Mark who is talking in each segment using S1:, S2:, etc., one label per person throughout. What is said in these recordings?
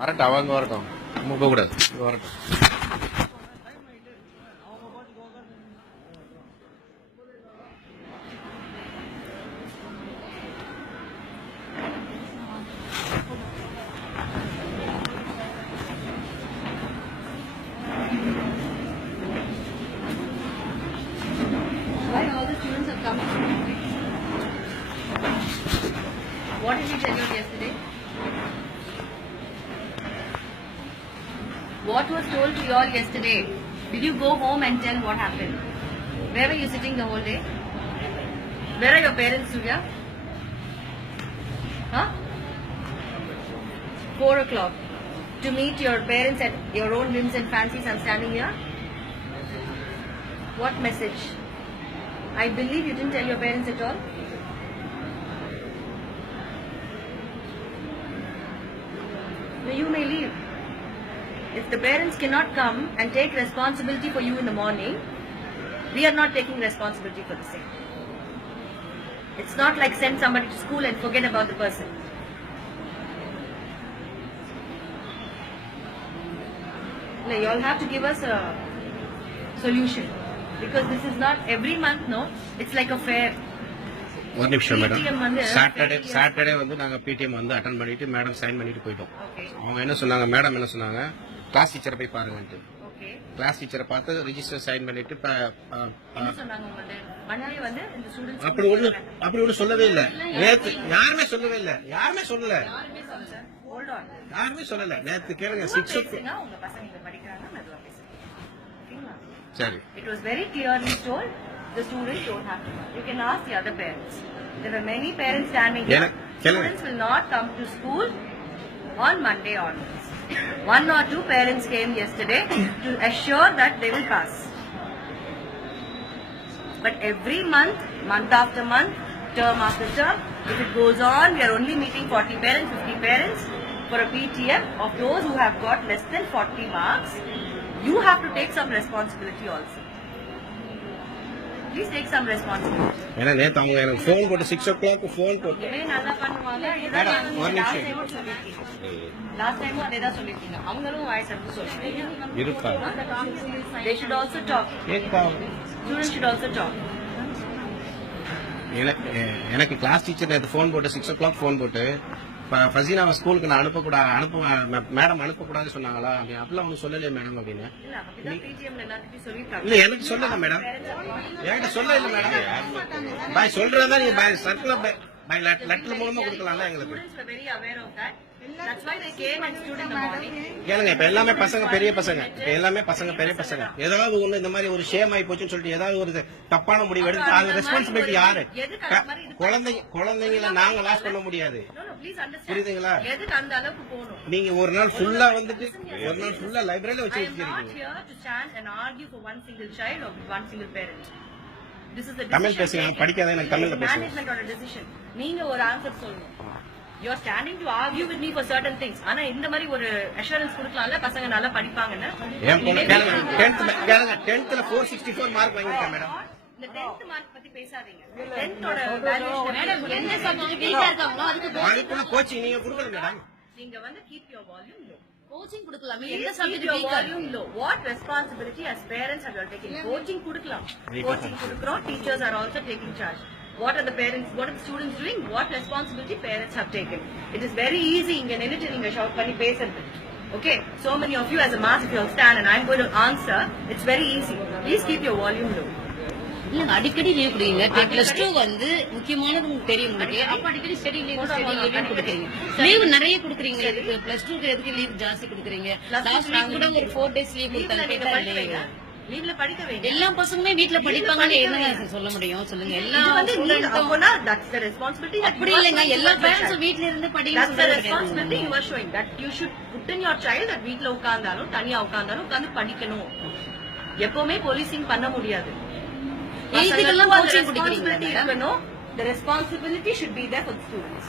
S1: வரட்டும் அவங்க வரட்டும் நம்ம கூடாது வரட்டும்
S2: What did you tell you yesterday? What was told to you all yesterday? Did you go home and tell what happened? Where were you sitting the whole day? Where are your parents, Surya? Huh? Four o'clock. To meet your parents at your own whims and fancies, I'm standing here. What message? I believe you didn't tell your parents at all. You may leave. If the parents cannot come and take responsibility for you in the morning, we are not taking responsibility for the same. It's not like send somebody to school and forget about the person. No, you all have to give us a solution because this is not every month. No, it's like a fair.
S1: ஒரு நிமிஷம் madam Saturday Saturday வந்து நாங்க பிடிஎம் வந்து attend பண்ணிட்டு madam sign பண்ணிட்டு போயிட்டோம். அவங்க என்ன சொன்னாங்க மேடம் என்ன சொன்னாங்க கிளாஸ் டீச்சரை போய் பாருங்கன்ட்டு. கிளாஸ் டீச்சரை பார்த்து ரிஜிஸ்டர் சைன் பண்ணிட்டு அப்படி ஒண்ணு அப்படி ஒண்ணு சொல்லவே இல்ல. நேத்து யாருமே சொல்லவே இல்ல. யாருமே சொல்லல.
S2: யாருமே சொல்லல.
S1: நேத்து கேளுங்க சிக்ஸ்? சரி.
S2: It was very clearly told the students don't have to come. You can ask the other parents. There were many parents standing here. Students will not come to school on Monday onwards. One or two parents came yesterday to assure that they will pass. But every month, month after month, term after term, if it goes on, we are only meeting 40 parents, 50 parents for a PTM of those who have got less than 40 marks. You have to take some responsibility also. Please take some responsibility.
S1: ஏன்னா நேத்து அவங்க எனக்கு phone போட்டு six o'clock phone போட்டு
S2: நல்லா பண்ணுவாங்க.
S1: Madam, ஒரு
S2: last
S1: நிமிஷம்.
S2: time உம் அதே தான் சொல்லிருக்கீங்க. அவங்களும் வாய்ஸ் எடுத்து சொல்லிருக்கீங்க.
S1: இருப்பா
S2: They should also talk.
S1: கேட்கா
S2: Students should also talk.
S1: எனக்கு எனக்கு கிளாஸ் டீச்சர் நேற்று ஃபோன் போட்டு சிக்ஸ் ஓ கிளாக் ஃபோன் போட்டு ஃபசீனாவை ஸ்கூலுக்கு நான் அனுப்பக்கூடாது அனுப்ப மேடம் அனுப்பக்கூடாதுன்னு சொன்னாங்களா? அப்படி அப்படிலாம் ஒன்றும் சொல்லலையே மேடம் அப்படின்னு.
S2: இல்ல,
S1: எனக்கு சொல்லல மேடம். என்கிட்ட சொல்ல இல்ல மேடம். பாய் சொல்றதா நீங்க பாய் சர்க்குலர் பாய் லெட்டர் மூலமா கொடுக்கலாம்ல எங்களுக்கு. கேளுங்க இப்ப எல்லாமே பசங்க பெரிய பசங்க. இப்ப எல்லாமே பசங்க பெரிய பசங்க. ஏதாவது ஒண்ணு இந்த மாதிரி ஒரு ஷேம் ஆகி போச்சுன்னு சொல்லிட்டு ஏதாவது ஒரு தப்பான முடிவு எடுத்து அது ரெஸ்பான்சிபிலிட்டி யாரு? குழந்தைங்க குழந்தைங்கள நாங்க லாஸ் பண்ண முடியாது. புரியுதுங்களா? நீங்க ஒரு நாள் ஃபுல்லா வந்துட்டு ஒரு நாள் ஃபுல்லா லைப்ரரியில வச்சு வச்சிருக்கீங்க தமிழ் பேசுங்க. படிக்காத எனக்கு தமிழ்ல பேசுங்க.
S2: நீங்க ஒரு ஆன்சர் சொல்லணும் to argue with me for certain things. ஆனா இந்த மாதிரி ஒரு assurance கொடுக்கலாம்ல பசங்க நல்லா படிப்பாங்கன்னு.
S1: ஏன் பொண்ணு கேளுங்க டென்த் கேளுங்க டென்த்ல ஃபோர் சிக்ஸ்டி ஃபோர் மார்க் வாங்கியிருக்கேன் மேடம்
S2: இந்த 10th மார்க் பத்தி பேசாதீங்க 10th ஓட valuation மேடம் என்ன சப்ஜெக்ட் வீக்கா இருக்காங்களோ அதுக்கு
S1: அதுக்குள்ள கோச்சிங் நீங்க கொடுக்கல மேடம்
S2: நீங்க வந்து keep your volume low.
S3: Coaching கொடுக்கலாமே
S2: Please
S3: எந்த
S2: keep
S3: சப்ஜெக்ட்
S2: your
S3: வீக்கா
S2: volume low. What responsibility as parents all taken? Coaching கொடுக்கலாம். Coaching கொடுக்கிறோம். Teachers are also taking charge. What are the parents, what are the students doing? What responsibility parents have taken? It is very easy. இங்க நின்னுட்டு நீங்க shout பண்ணி பேசுறது. Okay, so many of you as a mass if you all stand and I'm going to answer, it's very easy. Please keep your volume low.
S3: அடிக்கடி leave கொடுங்க plus two வந்து முக்கியமானது உங்களுக்கு தெரியும் உங்களுக்கு. அப்ப அடிக்கடி ஸ்டடி லீவ் ஸ்டடி லீவ் கொடுக்குறீங்க. லீவ் நிறைய கொடுக்குறீங்க எதுக்கு பிளஸ் டூக்கு எதுக்கு லீவ் ஜாஸ்தி கொடுக்குறீங்க? லாஸ்ட் வீக் கூட ஒரு ஃபோர் டேஸ் லீவ் கொடுத்தாங்க. கேட்டா
S2: படிக்க.
S3: இல்லையா.
S2: வைங்க.
S3: எல்லா பசங்களுமே வீட்ல படிப்பாங்கன்னு என்னங்க சொல்ல முடியும்? சொல்லுங்க. எல்லா
S2: வந்து அப்போனா that
S3: அப்படி இல்லைங்க. எல்லா
S2: child.
S3: வீட்ல இருந்து படிங்க
S2: you are showing. That you should put in your child that வீட்ல உட்கார்ந்தாலும் தனியா உட்கார்ந்தாலும் உட்கார்ந்து படிக்கணும். எப்பவுமே போலீசிங் பண்ண முடியாது.
S3: கொடுக்குறீங்களா
S2: responsibility
S3: madam?
S2: இருக்கணும் the responsibility should be there for the students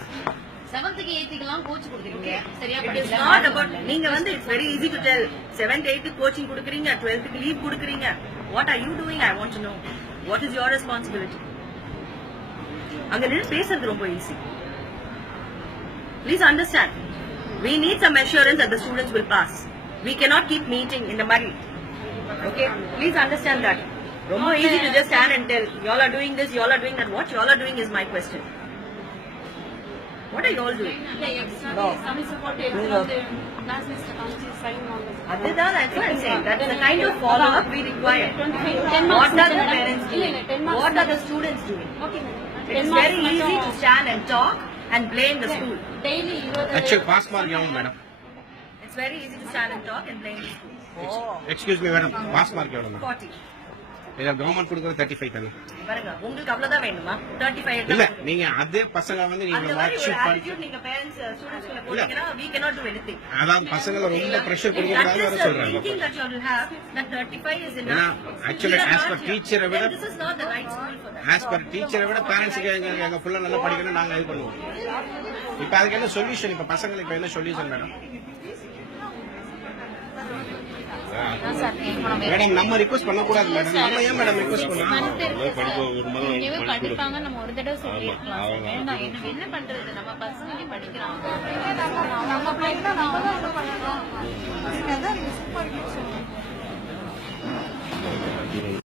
S3: செவன்த்துக்கு எய்த்துக்கெல்லாம் கோச் கொடுக்குறீங்க சரியா
S2: is
S3: படிக்கல
S2: not about நீங்க வந்து it's very easy to tell 7th 8th coaching கொடுக்குறீங்க 12th க்கு லீவ் கொடுக்குறீங்க what are you doing i want to know what is your responsibility அங்க நின்று பேசுறது ரொம்ப easy please understand We need some assurance that the students will pass. We cannot keep meeting in the muddy. Okay, please understand that. ரொம்ப easy to just stand and tell, y'all are doing this, y'all are doing that. What y'all are doing is my question. What are y'all doing? அதுதான் that's what I'm saying. That's the kind of follow-up we require. What are the parents doing? What are the students doing? It's very easy to stand and talk and blame the school.
S1: Actual pass mark எவ்வளோ madam
S2: It's very easy to stand and talk and blame the school.
S1: Excuse me madam pass mark எவ்வளோ madam
S2: 40.
S1: இதில் government கொடுக்குறது thirty five தானே
S2: பாருங்க உங்களுக்கு அவ்வளவுதான் வேணுமா 35
S1: இல்ல
S2: எடுத்தா
S1: நீங்க அதே பசங்க வந்து நீங்க
S2: attitude நீங்க parents, uh, போட்டீங்கன்னா.
S1: அதாவது பசங்களை ரொம்ப ப்ரெஷர் கொடுக்க வேற
S2: the
S1: சொல்றாங்க
S2: thinking that you will have, that 35 is
S1: ஏன்னா,
S2: enough.
S1: actually,
S2: We are
S1: as
S2: not
S1: per
S2: here.
S1: teacher ஐ விட-. ஆஸ் பர் டீச்சரை விட பேரண்ட்ஸுக்கு எங்க எங்க புள்ள நல்லா படிக்கணும் நாங்க இது பண்ணுவோம் இப்ப அதுக்கு என்ன சொல்யூஷன் இப்ப பசங்களுக்கு என்ன சொல்யூஷன் மேடம் மேடம் நம்ம ரிக்வஸ்ட் பண்ண கூடாது மேடம். நம்ம ஏன் மேடம் ரிக்வஸ்ட் பண்ணோம்?
S4: படிப்பாங்க படிப்பாங்க நம்ம ஒரு தடவை சொல்லிருக்கலாம் வேண்டாம். என்ன பண்றது? நம்ம பசங்க படிக்கிறாங்க நம்ம பிள்ளைங்க நம்ம தான் இது பண்ணணும். அதான் ரிஸ்க் பண்ணி